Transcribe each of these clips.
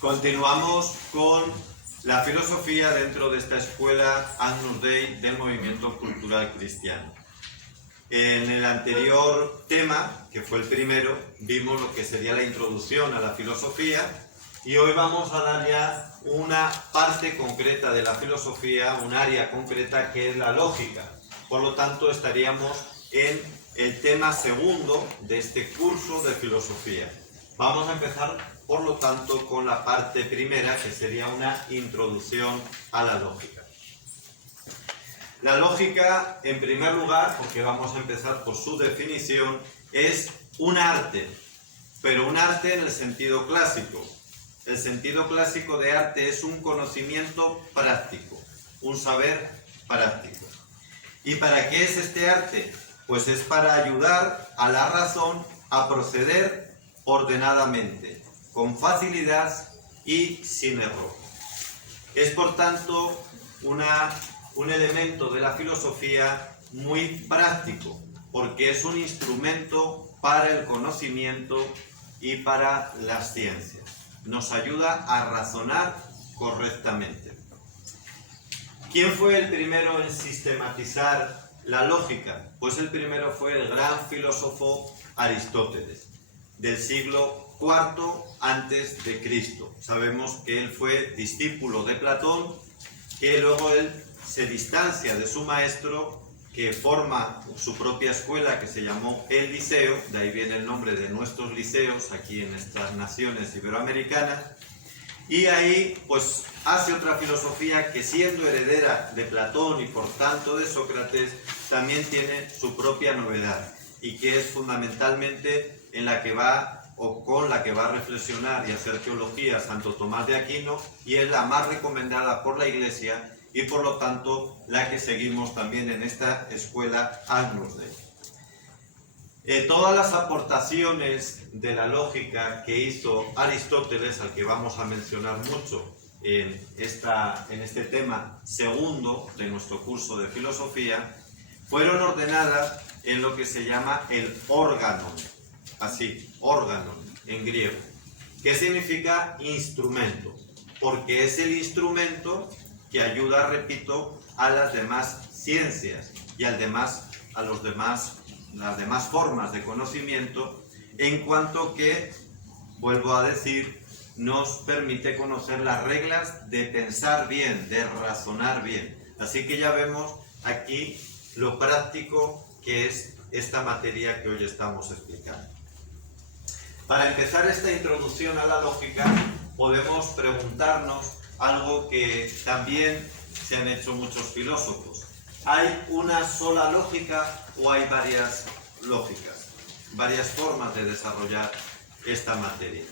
Continuamos con la filosofía dentro de esta escuela Agnus Dei del movimiento cultural cristiano. En el anterior tema, que fue el primero, vimos lo que sería la introducción a la filosofía y hoy vamos a dar ya una parte concreta de la filosofía, un área concreta que es la lógica. Por lo tanto, estaríamos en el tema segundo de este curso de filosofía. Vamos a empezar, por lo tanto, con la parte primera, que sería una introducción a la lógica. La lógica, en primer lugar, porque vamos a empezar por su definición, es un arte, pero un arte en el sentido clásico. El sentido clásico de arte es un conocimiento práctico, un saber práctico. ¿Y para qué es este arte? Pues es para ayudar a la razón a proceder ordenadamente, con facilidad y sin error. Es, por tanto, un elemento de la filosofía muy práctico, porque es un instrumento para el conocimiento y para las ciencias. Nos ayuda a razonar correctamente. ¿Quién fue el primero en sistematizar la lógica? Pues el primero fue el gran filósofo Aristóteles, del siglo IV antes de Cristo. Sabemos que él fue discípulo de Platón, que luego él se distancia de su maestro, que forma su propia escuela que se llamó el Liceo, de ahí viene el nombre de nuestros liceos aquí en estas naciones iberoamericanas, y ahí pues hace otra filosofía que, siendo heredera de Platón y por tanto de Sócrates, también tiene su propia novedad y que es fundamentalmente en la que va o con la que va a reflexionar y hacer teología Santo Tomás de Aquino, y es la más recomendada por la Iglesia y por lo tanto la que seguimos también en esta escuela Agnus Dei. Todas las aportaciones de la lógica que hizo Aristóteles, al que vamos a mencionar mucho en este tema segundo de nuestro curso de filosofía, fueron ordenadas en lo que se llama el órganon, así, órganon en griego, que significa instrumento, porque es el instrumento que ayuda, repito, a las demás ciencias y las demás formas de conocimiento, en cuanto que, vuelvo a decir, nos permite conocer las reglas de pensar bien, de razonar bien. Así que ya vemos aquí lo práctico que es esta materia que hoy estamos explicando. Para empezar esta introducción a la lógica, podemos preguntarnos algo que también se han hecho muchos filósofos. ¿Hay una sola lógica o hay varias lógicas, varias formas de desarrollar esta materia?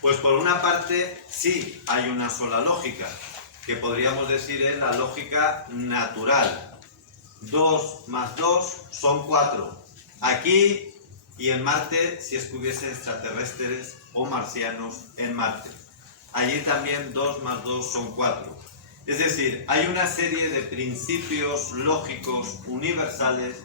Pues por una parte sí hay una sola lógica, que podríamos decir es la lógica natural. 2 más 2 son 4. Aquí y en Marte, si es que hubiese extraterrestres o marcianos en Marte. Allí también 2 más 2 son 4. Es decir, hay una serie de principios lógicos universales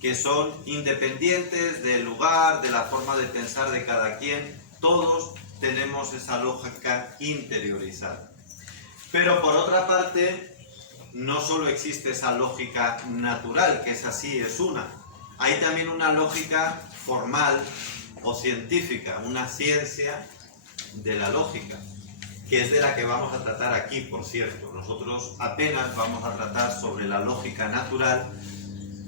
que son independientes del lugar, de la forma de pensar de cada quien. Todos tenemos esa lógica interiorizada. Pero por otra parte, no solo existe esa lógica natural, que es así, es una. Hay también una lógica formal o científica, una ciencia de la lógica, que es de la que vamos a tratar aquí, por cierto. Nosotros apenas vamos a tratar sobre la lógica natural,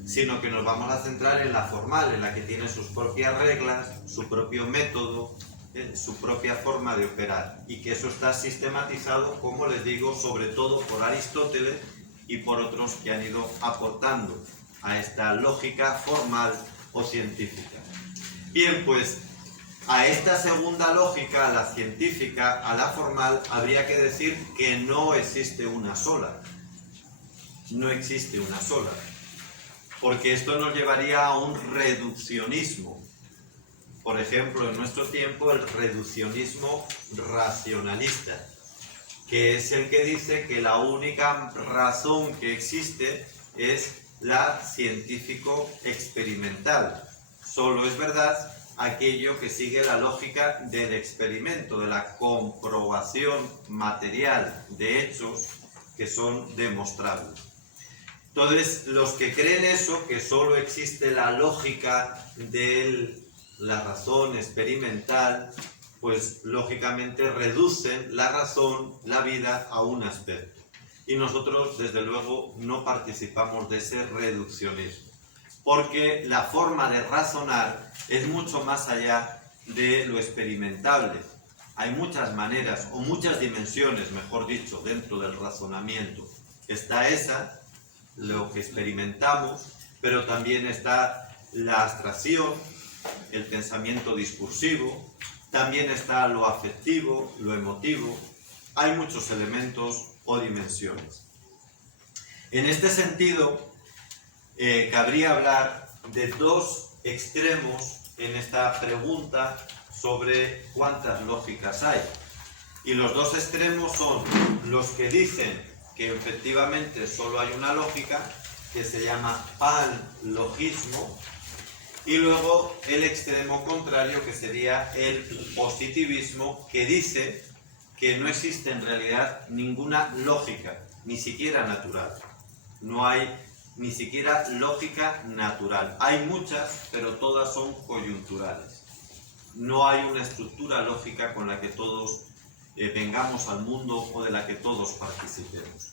sino que nos vamos a centrar en la formal, en la que tiene sus propias reglas, su propio método, su propia forma de operar, y que eso está sistematizado, como les digo, sobre todo por Aristóteles y por otros que han ido aportando a esta lógica formal o científica. Bien, pues a esta segunda lógica, a la científica, a la formal, habría que decir que no existe una sola. No existe una sola. Porque esto nos llevaría a un reduccionismo. Por ejemplo, en nuestro tiempo, el reduccionismo racionalista, que es el que dice que la única razón que existe es la científico-experimental. Solo es verdad aquello que sigue la lógica del experimento, de la comprobación material de hechos que son demostrables. Entonces, los que creen eso, que solo existe la lógica de la razón experimental, pues lógicamente reducen la razón, la vida, a un aspecto. Y nosotros, desde luego, no participamos de ese reduccionismo, porque la forma de razonar es mucho más allá de lo experimentable. Hay muchas maneras, o muchas dimensiones, mejor dicho, dentro del razonamiento. Está esa, lo que experimentamos, pero también está la abstracción, el pensamiento discursivo, también está lo afectivo, lo emotivo. Hay muchos elementos o dimensiones. En este sentido, cabría hablar de dos extremos en esta pregunta sobre cuántas lógicas hay. Y los dos extremos son los que dicen que efectivamente solo hay una lógica, que se llama panlogismo, y luego el extremo contrario, que sería el positivismo, que dice que no existe en realidad ninguna lógica, ni siquiera natural. No hay ni siquiera lógica natural. Hay muchas, pero todas son coyunturales. No hay una estructura lógica con la que todos vengamos al mundo o de la que todos participemos.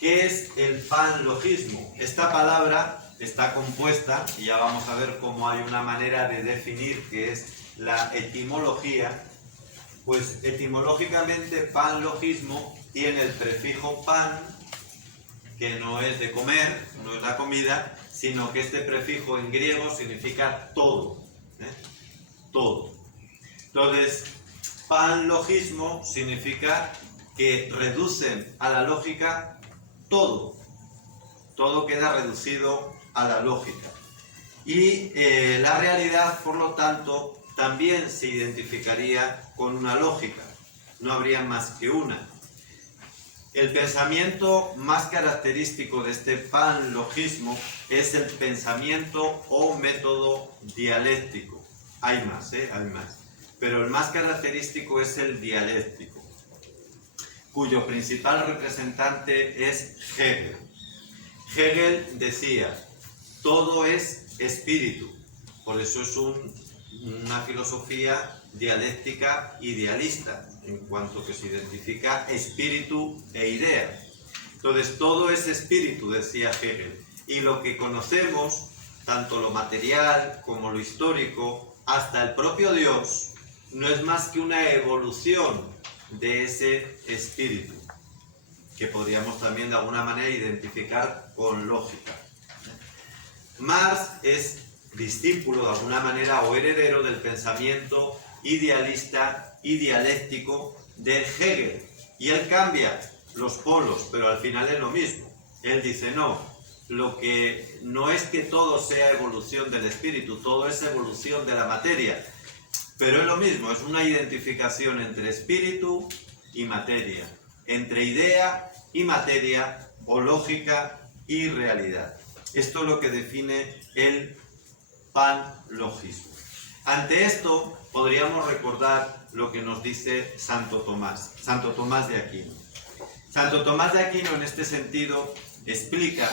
¿Qué es el panlogismo? Esta palabra está compuesta, y ya vamos a ver cómo hay una manera de definir qué es la etimología. Pues etimológicamente panlogismo tiene el prefijo pan, que no es de comer, no es la comida, sino que este prefijo en griego significa todo, todo. Entonces, panlogismo significa que reducen a la lógica todo. Todo queda reducido a la lógica. Y la realidad, por lo tanto, también se identificaría con una lógica. No habría más que una. El pensamiento más característico de este panlogismo es el pensamiento o método dialéctico. Hay más, hay más. Pero el más característico es el dialéctico, cuyo principal representante es Hegel. Hegel decía, todo es espíritu. Por eso es una filosofía dialéctica idealista, en cuanto que se identifica espíritu e idea. Entonces, todo es espíritu, decía Hegel. Y lo que conocemos, tanto lo material como lo histórico, hasta el propio Dios, no es más que una evolución de ese espíritu, que podríamos también de alguna manera identificar con lógica. Marx es discípulo de alguna manera o heredero del pensamiento idealista y dialéctico de Hegel, y él cambia los polos, pero al final es lo mismo. Él dice, no, lo que no es que todo sea evolución del espíritu, todo es evolución de la materia, pero es lo mismo, es una identificación entre espíritu y materia, entre idea y materia, o lógica y realidad. Esto es lo que define el panlogismo. Ante esto podríamos recordar lo que nos dice Santo Tomás de Aquino. Santo Tomás de Aquino, en este sentido, explica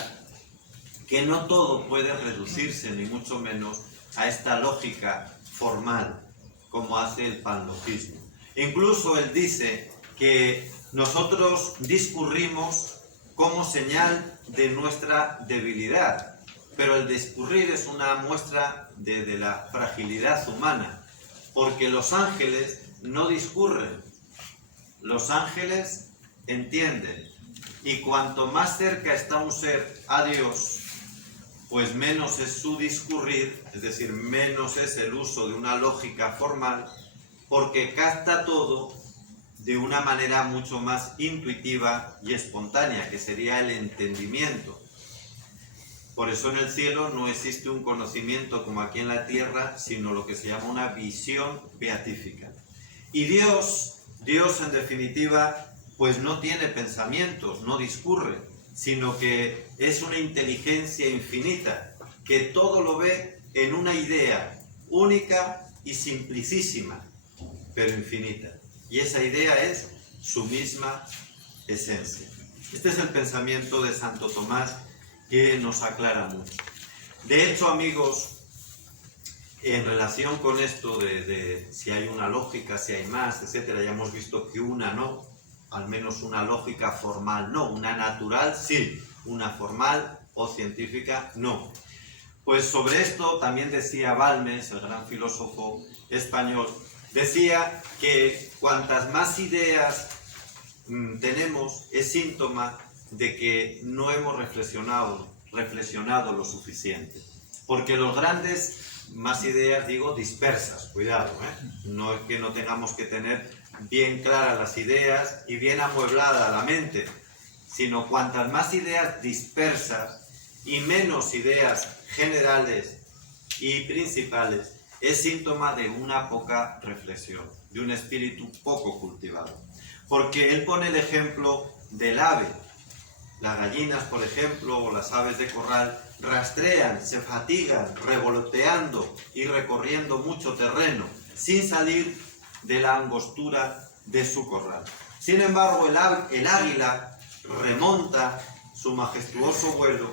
que no todo puede reducirse, ni mucho menos, a esta lógica formal, como hace el panlogismo. Incluso él dice que nosotros discurrimos como señal de nuestra debilidad, pero el discurrir es una muestra de la fragilidad humana, porque los ángeles no discurren, los ángeles entienden, y cuanto más cerca está un ser a Dios, pues menos es su discurrir, es decir, menos es el uso de una lógica formal, porque capta todo de una manera mucho más intuitiva y espontánea, que sería el entendimiento. Por eso en el cielo no existe un conocimiento como aquí en la tierra, sino lo que se llama una visión beatífica. Y Dios en definitiva, pues no tiene pensamientos, no discurre, sino que es una inteligencia infinita, que todo lo ve en una idea única y simplicísima, pero infinita. Y esa idea es su misma esencia. Este es el pensamiento de Santo Tomás que nos aclara mucho. De hecho, amigos, en relación con esto de si hay una lógica, si hay más, etcétera, ya hemos visto que una no, al menos una lógica formal no, una natural sí, una formal o científica no. Pues sobre esto también decía Balmes, el gran filósofo español, decía que cuantas más ideas tenemos es síntoma de que no hemos reflexionado lo suficiente. Porque los grandes, más ideas, digo, dispersas, cuidado, no es que no tengamos que tener bien claras las ideas y bien amueblada la mente, sino cuantas más ideas dispersas y menos ideas generales y principales, es síntoma de una poca reflexión, de un espíritu poco cultivado. Porque él pone el ejemplo del ave. Las gallinas, por ejemplo, o las aves de corral, rastrean, se fatigan, revoloteando y recorriendo mucho terreno, sin salir de la angostura de su corral. Sin embargo, el águila remonta su majestuoso vuelo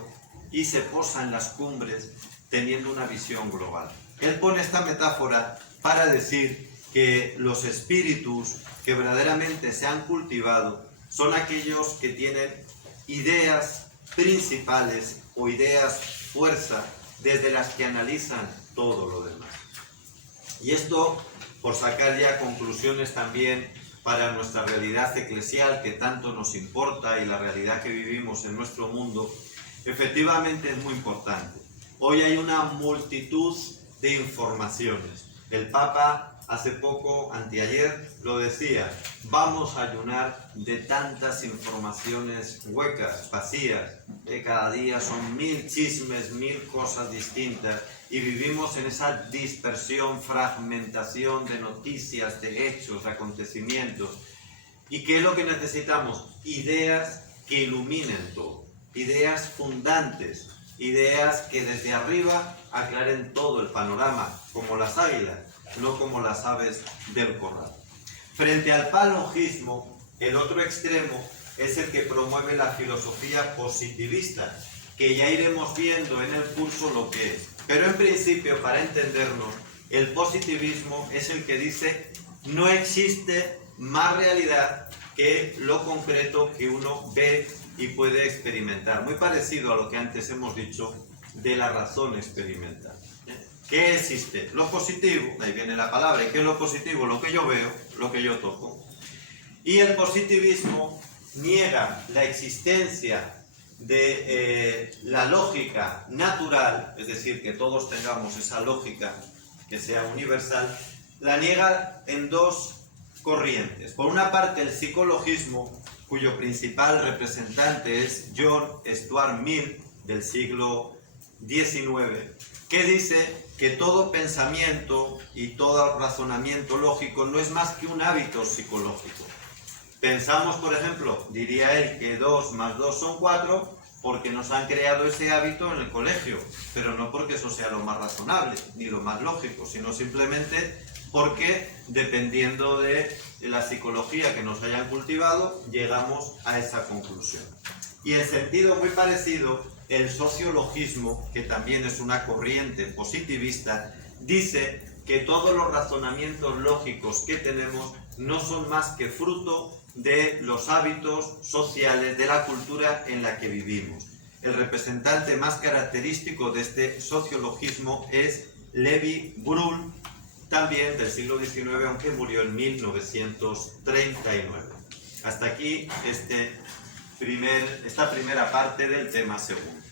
y se posa en las cumbres, teniendo una visión global. Él pone esta metáfora para decir que los espíritus que verdaderamente se han cultivado son aquellos que tienen ideas principales o ideas fuerza desde las que analizan todo lo demás. Y esto, por sacar ya conclusiones también para nuestra realidad eclesial que tanto nos importa y la realidad que vivimos en nuestro mundo, efectivamente es muy importante. Hoy hay una multitud de informaciones. El Papa hace poco, anteayer, lo decía, vamos a ayunar de tantas informaciones huecas, vacías, que cada día son 1000 chismes, 1000 cosas distintas, y vivimos en esa dispersión, fragmentación de noticias, de hechos, de acontecimientos. ¿Y qué es lo que necesitamos? Ideas que iluminen todo, ideas fundantes, ideas que desde arriba aclaren todo el panorama, como las águilas, no como las aves del corral. Frente al palogismo, el otro extremo es el que promueve la filosofía positivista, que ya iremos viendo en el curso lo que es. Pero en principio, para entendernos, el positivismo es el que dice no existe más realidad que lo concreto que uno ve y puede experimentar. Muy parecido a lo que antes hemos dicho de la razón experimental. ¿Qué existe? Lo positivo, de ahí viene la palabra. ¿Y qué es lo positivo? Lo que yo veo, lo que yo toco. Y el positivismo niega la existencia de la lógica natural, es decir, que todos tengamos esa lógica que sea universal, la niega en dos corrientes. Por una parte, el psicologismo, cuyo principal representante es John Stuart Mill, del siglo XIX, que dice que todo pensamiento y todo razonamiento lógico no es más que un hábito psicológico. Pensamos, por ejemplo, diría él, que 2 más 2 son 4 porque nos han creado ese hábito en el colegio, pero no porque eso sea lo más razonable ni lo más lógico, sino simplemente porque, dependiendo de la psicología que nos hayan cultivado, llegamos a esa conclusión. Y en sentido muy parecido, el sociologismo, que también es una corriente positivista, dice que todos los razonamientos lógicos que tenemos no son más que fruto de los hábitos sociales, de la cultura en la que vivimos. El representante más característico de este sociologismo es Lévi-Bruhl, también del siglo XIX, aunque murió en 1939. Hasta aquí esta primera parte del tema segundo.